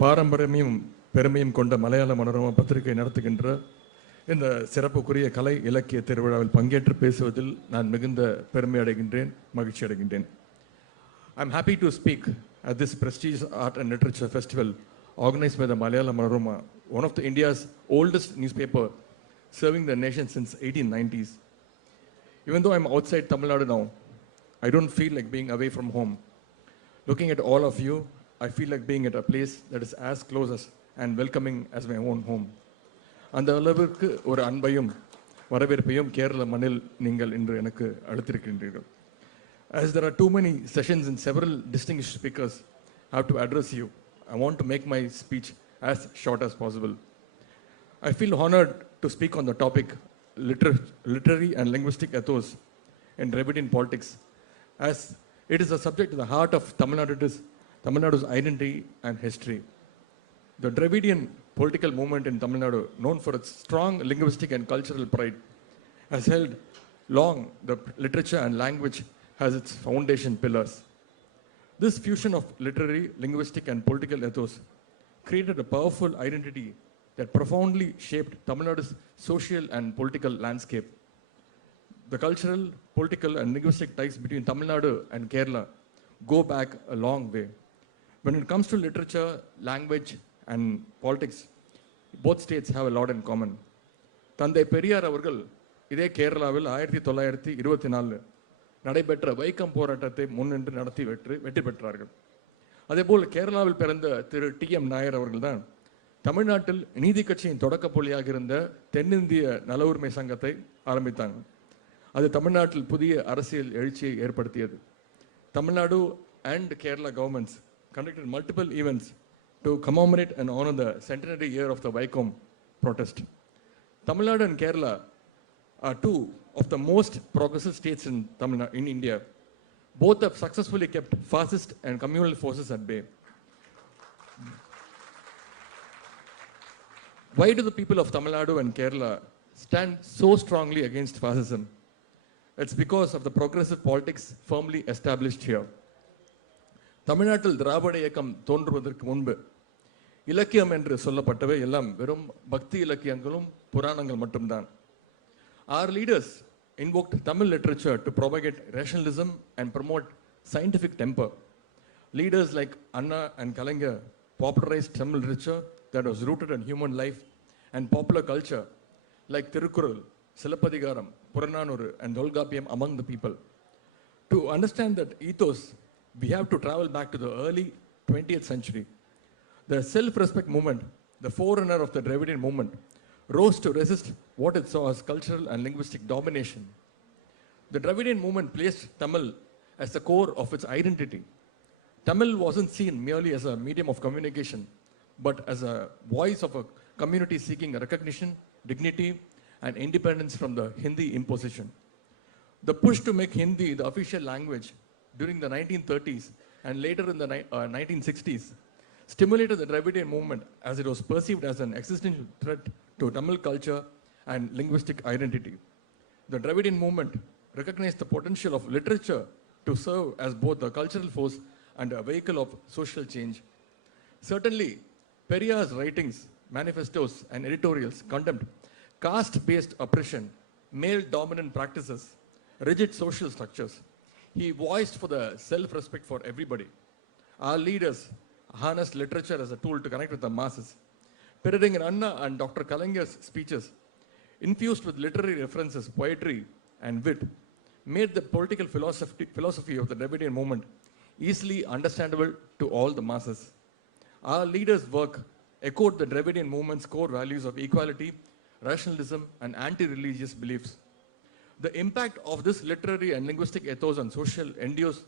பாரம்பரியமும் பெருமையும் கொண்ட மலையாள மனோரமா பத்திரிகை நடத்துகின்ற இந்த சிறப்புக்குரிய கலை இலக்கிய திருவிழாவில் பங்கேற்று பேசுவதில் நான் மிகுந்த பெருமை அடைகின்றேன், மகிழ்ச்சி அடைகின்றேன். I'm happy to speak at this prestigious art and literature festival organized by the Malayalam Manorama, one of India's oldest newspaper serving the nation since 1890s. Even though I'm outside Tamil Nadu now, I don't feel like being away from home. Looking at all of you, I feel like being at a place that is as close as and welcoming as my own home. அந்த அளவிற்கு ஒரு அன்பையும் வரவேற்பையும் கேரள மண்ணில் நீங்கள் இன்று எனக்கு அளித்திருக்கின்றீர்கள். As there are too many sessions and several distinguished speakers have to address you, I want to make my speech as short as possible. I feel honored to speak on the topic literary and linguistic ethos in Dravidian politics, as it is a subject at the heart of Tamil Nadu's identity and history. The Dravidian political movement in Tamil Nadu, known for its strong linguistic and cultural pride, has held long the literature and language as its foundation pillars. This fusion of literary, linguistic, and political ethos created a powerful identity that profoundly shaped Tamil Nadu's social and political landscape. The cultural, political, and linguistic ties between Tamil Nadu and Kerala go back a long way. When it comes to literature, language, and politics, both states have a lot in common. தந்தை பெரியார் அவர்கள் இதே கேரளாவில் 1924 நடைபெற்ற வைக்கம் போராட்டத்தை முன்னின்று நடத்தி வெற்றி பெற்றார்கள். அதேபோல் கேரளாவில் பிறந்த திரு டி.எம். நாயர் அவர்கள் தான் தமிழ்நாட்டில் நீதி கட்சியின் தொடக்க புள்ளியாக இருந்த தென்னிந்திய நல உரிமை சங்கத்தை ஆரம்பித்தாங்க. அது தமிழ்நாட்டில் புதிய அரசியல் எழுச்சியை ஏற்படுத்தியது. Tamil Nadu and Kerala governments conducted multiple events to commemorate and honor the centenary year of the Velicham protest. Tamil Nadu and Kerala are two of the most progressive states in India. Both have successfully kept fascist and communal forces at bay. Why do the people of Tamil Nadu and Kerala stand so strongly against fascism? It's because of the progressive politics firmly established here. தமிழ்நாட்டில் திராவிட இயக்கம் தோன்றுவதற்கு முன்பு இலக்கியம் என்று சொல்லப்பட்டவை எல்லாம் வெறும் பக்தி இலக்கியங்களும் புராணங்கள் மட்டும்தான். Our leaders invoked Tamil literature to propagate rationalism and promote scientific temper. Leaders like Anna and Kalaignar popularized Tamil literature that was rooted in human life and popular culture like Tirukkural, Silappadigaram, Purananuru, and Dolgapiyam among the people. To understand that ethos, we have to travel back to the early 20th century. The self-respect movement, the forerunner of the Dravidian movement, rose to resist what it saw as cultural and linguistic domination. The Dravidian movement placed Tamil as the core of its identity. Tamil wasn't seen merely as a medium of communication, but as a voice of a community seeking recognition, dignity, and independence from the Hindi imposition. The push to make Hindi the official language during the 1930s and later in the 1960s stimulated the Dravidian movement as it was perceived as an existential threat to Tamil culture and linguistic identity. The Dravidian movement recognized the potential of literature to serve as both a cultural force and a vehicle of social change. Certainly, Periyar's writings, manifestos, and editorials condemned caste-based oppression, male-dominant practices, rigid social structures. He voiced for the self-respect for everybody. Our leaders harnessed literature as a tool to connect with the masses. Perading in Anna and Dr. Kalaignar's speeches, infused with literary references, poetry, and wit, made the political philosophy of the Dravidian movement easily understandable to all the masses. Our leaders' work echoed the Dravidian movement's core values of equality, rationalism, and anti-religious beliefs. The impact of this literary and linguistic ethos on social endures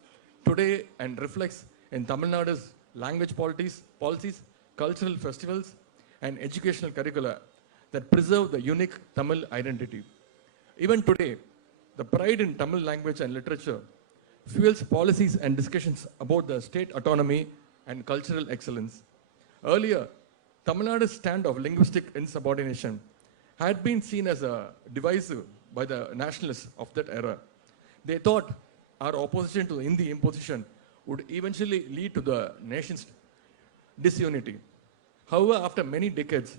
today and reflects in Tamil Nadu's language policies, cultural festivals, and educational curricula that preserve the unique Tamil identity. Even today, the pride in Tamil language and literature fuels policies and discussions about the state autonomy and cultural excellence. Earlier, Tamil Nadu's stand of linguistic insubordination had been seen as a divisive by the nationalists of that era. They thought our opposition to the Hindi imposition would eventually lead to the nation's disunity. However, after many decades,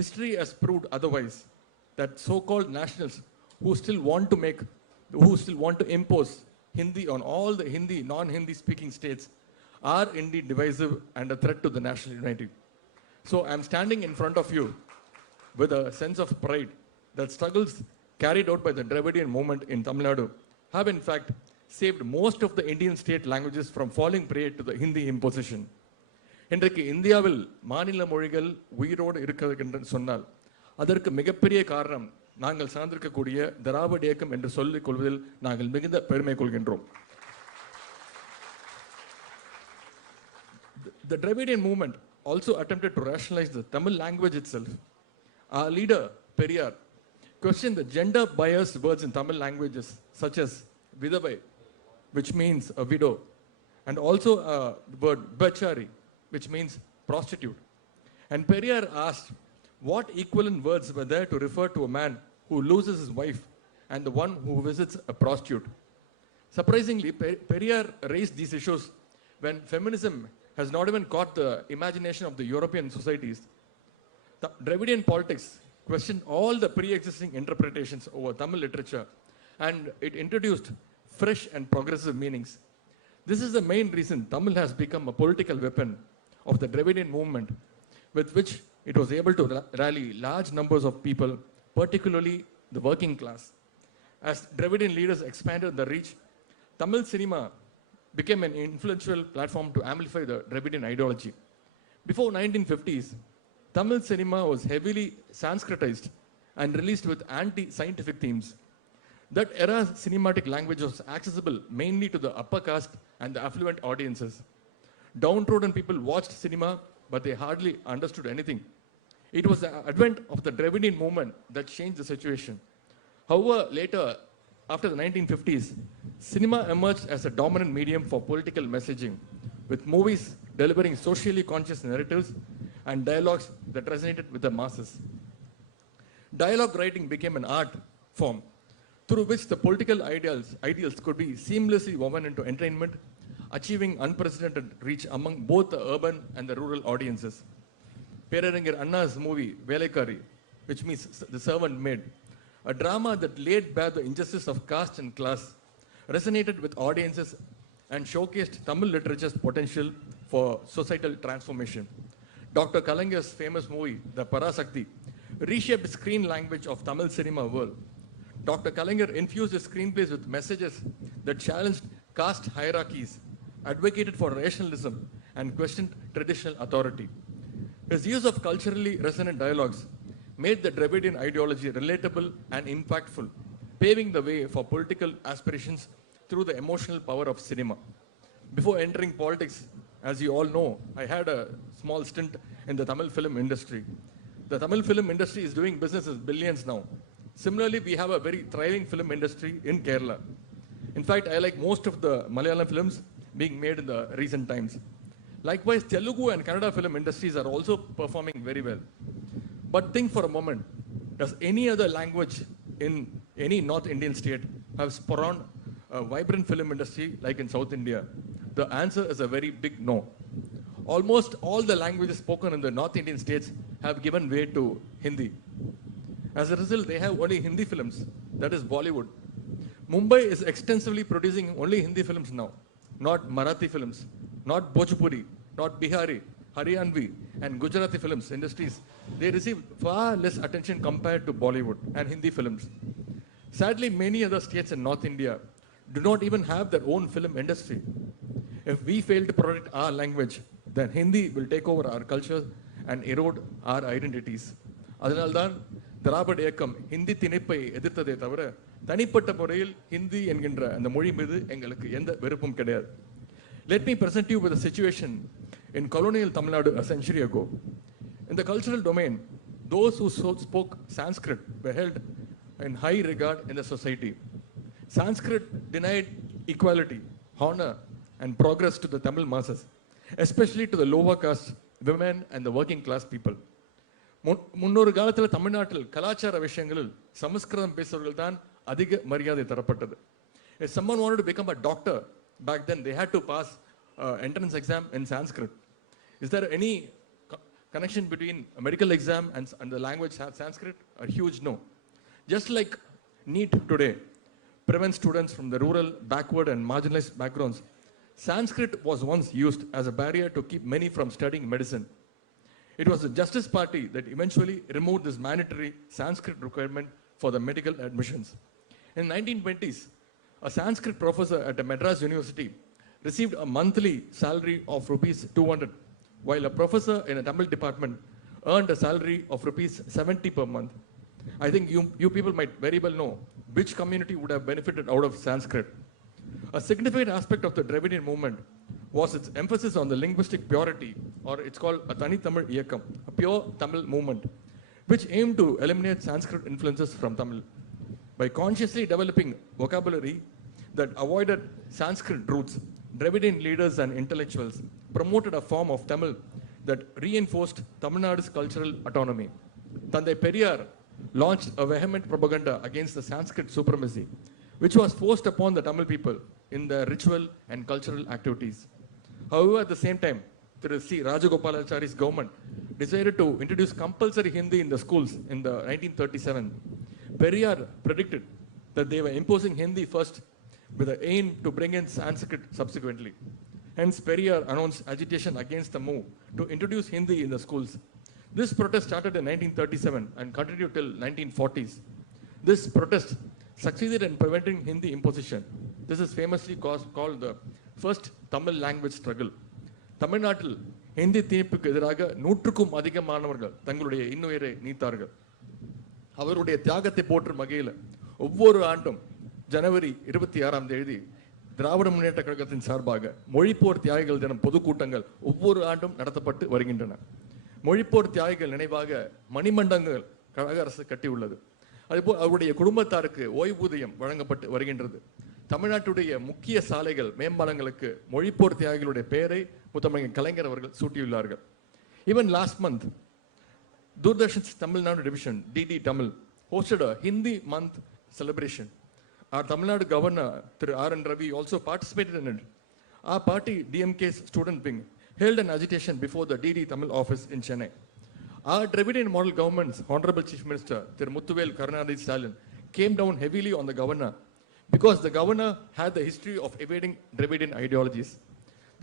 history has proved otherwise, that so-called nationals who still want to impose Hindi on all the Hindi, non-Hindi speaking states are indeed divisive and a threat to the national unity. So I'm standing in front of you with a sense of pride that struggles carried out by the Dravidian movement in Tamil Nadu have in fact saved most of the Indian state languages from falling prey to the Hindi imposition. இன்றைக்கு இந்தியாவில் மாநில மொழிகள் உயிரோடு இருக்கிறது என்று சொன்னால் அதற்கு மிகப்பெரிய காரணம் நாங்கள் சார்ந்திருக்கக்கூடிய திராவிட இயக்கம் என்று சொல்லிக் கொள்வதில் நாங்கள் மிகுந்த பெருமை கொள்கின்றோம். The Dravidian movement also attempted to rationalize the Tamil language itself. Our leader, Periyar, questioned the gender-biased words in Tamil languages such as vidavai, which means a widow, and also the word bachari, which means prostitute. And Periyar asked what equivalent words were there to refer to a man who loses his wife and the one who visits a prostitute. Surprisingly, Periyar raised these issues when feminism has not even caught the imagination of the European societies. The Dravidian politics questioned all the pre-existing interpretations over Tamil literature, and it introduced fresh and progressive meanings. This is the main reason Tamil has become a political weapon of the Dravidian movement, with which it was able to rally large numbers of people, particularly the working class. As Dravidian leaders expanded the reach, Tamil cinema became an influential platform to amplify the Dravidian ideology. Before 1950s, Tamil cinema was heavily Sanskritized and released with anti-scientific themes. That era's cinematic language was accessible mainly to the upper caste and the affluent audiences. Downtrodden people watched cinema, but they hardly understood anything. It was the advent of the Dravidian movement that changed the situation. However, later, after the 1950s, cinema emerged as a dominant medium for political messaging, with movies delivering socially conscious narratives and dialogues that resonated with the masses. Dialogue writing became an art form through which the political ideals could be seamlessly woven into entertainment, achieving unprecedented reach among both the urban and the rural audiences. Peraringer Anna's movie, Velicham, which means the servant maid, a drama that laid bare the injustice of caste and class, resonated with audiences and showcased Tamil literature's potential for societal transformation. Dr. Kalangar's famous movie, The Parasakti, reshaped the screen language of Tamil cinema world. Dr. Kalangar infused his screenplays with messages that challenged caste hierarchies, advocated for rationalism, and questioned traditional authority. His use of culturally resonant dialogues made the Dravidian ideology relatable and impactful, paving the way for political aspirations through the emotional power of cinema. Before entering politics, as you all know, I had a small stint in the Tamil film industry. The Tamil film industry is doing business as billions now. Similarly, we have a very thriving film industry in Kerala. In fact, I like most of the Malayalam films being made in the recent times. Likewise, Telugu and Kannada film industries are also performing very well. But think for a moment, does any other language in any North Indian state have spawned a vibrant film industry like in South India? The answer is a very big no. Almost all the languages spoken in the North Indian states have given way to Hindi. As a result, they have only Hindi films, that is Bollywood. Mumbai is extensively producing only Hindi films now, not Marathi films, not Bhojpuri, not Bihari, Haryanvi, and Gujarati films industries. They receive far less attention compared to Bollywood and Hindi films. Sadly, many other states in North India do not even have their own film industry. If we fail to protect our language, then Hindi will take over our culture and erode our identities. அதனால்தான் திராவிட இயக்கம் ஹிந்தி திணிப்பை எதிர்த்ததே தவிர தனிப்பட்ட முறையில் ஹிந்தி என்கின்ற அந்த மொழி மீது எங்களுக்கு எந்த வெறுப்பும் கிடையாது. Let me present you with a situation in colonial Tamil Nadu a century ago. In the cultural domain, those who spoke Sanskrit were held in high regard in the society. Sanskrit denied equality, honor, and progress to the Tamil masses, especially to the lower caste, women, and the working class people. முன்னொரு காலத்தில் தமிழ்நாட்டில் கலாச்சார விஷயங்களில் சமஸ்கிருதம் பேசுவர்கள் தான் அதிக மரியாதை தரப்பட்டது. If someone wanted to become a doctor back then, they had to pass entrance exam in Sanskrit. Is there any connection between a medical exam and the language Sanskrit? A huge no. Just like NEET today prevents students from the rural, backward, and marginalized backgrounds, Sanskrit was once used as a barrier to keep many from studying medicine. It was the Justice Party that eventually removed this mandatory Sanskrit requirement for the medical admissions. In the 1920s, a Sanskrit professor at a Madras University received a monthly salary of rupees 200, while a professor in a Tamil department earned a salary of rupees 70 per month. I think you people might very well know which community would have benefited out of Sanskrit. A significant aspect of the Dravidian movement was its emphasis on the linguistic purity, or it's called a Tani Tamil Iyakam, a pure Tamil movement, which aimed to eliminate Sanskrit influences from Tamil. By consciously developing vocabulary that avoided Sanskrit roots, Dravidian leaders and intellectuals promoted a form of Tamil that reinforced Tamil Nadu's cultural autonomy. Tandai Periyar launched a vehement propaganda against the Sanskrit supremacy, which was forced upon the Tamil people in their ritual and cultural activities. However, at the same time, Thiru C. Rajagopalachari's government decided to introduce compulsory Hindi in the schools in the 1937. Periyar predicted that they were imposing Hindi first with the aim to bring in Sanskrit subsequently. Hence, Periyar announced agitation against the move to introduce Hindi in the schools. This protest started in 1937 and continued till 1940s. This protest succeeded in preventing Hindi imposition. This is famously called the first Tamil language struggle. தமிழ்நாட்டில் ஹிந்தி தீர்ப்புக்கு எதிராக 100க்கும் அதிகமானவர்கள் தங்களுடைய இன்னுயிரை நீத்தார்கள். அவருடைய தியாகத்தை போற்றும் வகையில் ஒவ்வொரு ஆண்டும் ஜனவரி 26ஆம் தேதி திராவிட முன்னேற்ற கழகத்தின் சார்பாக மொழிப்போர் தியாகிகள் தினம் பொதுக்கூட்டங்கள் ஒவ்வொரு ஆண்டும் நடத்தப்பட்டு வருகின்றன. மொழிப்போர் தியாகிகள் நினைவாக மணிமண்டங்கள் கழக அரசு கட்டியுள்ளது. அதுபோல் அவருடைய குடும்பத்தாருக்கு ஓய்வூதியம் வழங்கப்பட்டு வருகின்றது. தமிழ்நாட்டுடைய முக்கிய சாலைகள் மேம்பாலங்களுக்கு மொழிப்போர் தியாகிகளுடைய பெயரை முத்தமிழ் கலைஞர் அவர்கள் சூட்டியுள்ளார்கள். Even last month, Doordarshan's Tamil Nadu division, DD Tamil, hosted a Hindi month celebration. Our Tamil Nadu governor, Thiru R.N. Ravi, also participated in it. Our party, DMK's student wing, held an agitation before the DD Tamil office in Chennai. Our Dravidian model government's Honorable Chief Minister, Thiru Muthuvel Karunanidhi Stalin, came down heavily on the governor because the governor had the history of evading Dravidian ideologies.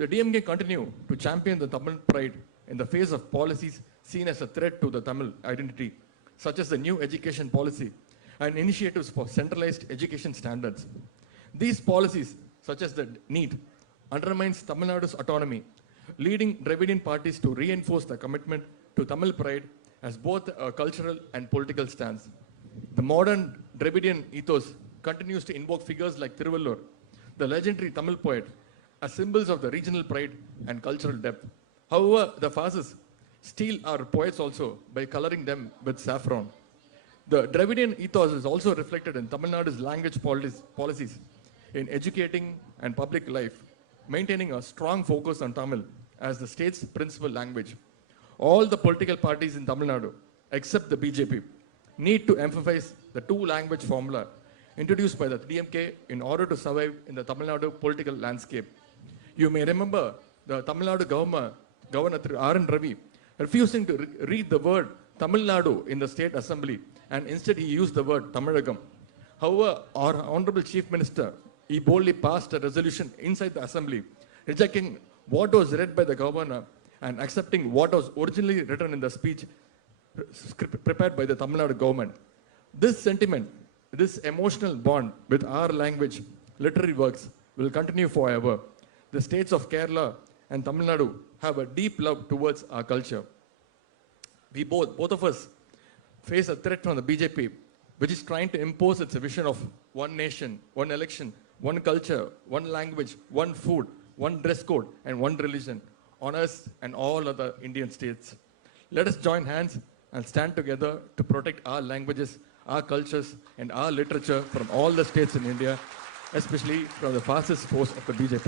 The DMK continued to champion the Tamil pride in the face of policies seen as a threat to the Tamil identity, such as the new education policy and initiatives for centralized education standards. These policies, such as the NEET, undermines Tamil Nadu's autonomy, leading Dravidian parties to reinforce the commitment to Tamil pride as both a cultural and political stance. The modern Dravidian ethos continues to invoke figures like Thiruvallur, the legendary Tamil poet, as symbols of the regional pride and cultural depth. However, the fascists steal our poets also by coloring them with saffron. The Dravidian ethos is also reflected in Tamil Nadu's language policies in educating and public life, maintaining a strong focus on Tamil as the state's principal language. All the political parties in Tamil Nadu, except the BJP, need to emphasize the two-language formula introduced by the DMK in order to survive in the Tamil Nadu political landscape. You may remember the Tamil Nadu Governor R.N. Ravi refusing to read the word Tamil Nadu in the state assembly, and instead he used the word Tamilagam. However, our Honorable Chief Minister, he boldly passed a resolution inside the assembly, rejecting what was read by the governor and accepting what was originally written in the speech prepared by the Tamil Nadu government. This sentiment, this emotional bond with our language, literary works, will continue forever. The states of Kerala and Tamil Nadu have a deep love towards our culture. We both of us face a threat from the BJP, which is trying to impose its vision of one nation, one election, one culture, one language, one food, one dress code, and one religion on us and all other Indian states. Let us join hands and stand together to protect our languages, our cultures, and our literature from all the states in India, especially from the fascist force of the BJP.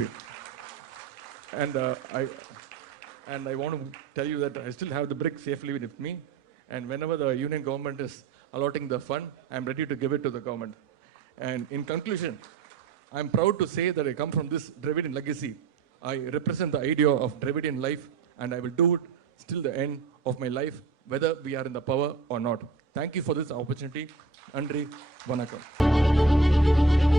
And I want to tell you that I still have the brick safely with me, and whenever the union government is allotting the fund, I'm ready to give it to the government. And in conclusion, I'm proud to say that I come from this Dravidian legacy. I represent the idea of Dravidian life, and I will do it till the end of my life, whether we are in the power or not. Thank you for this opportunity. Nandri, vanakkam.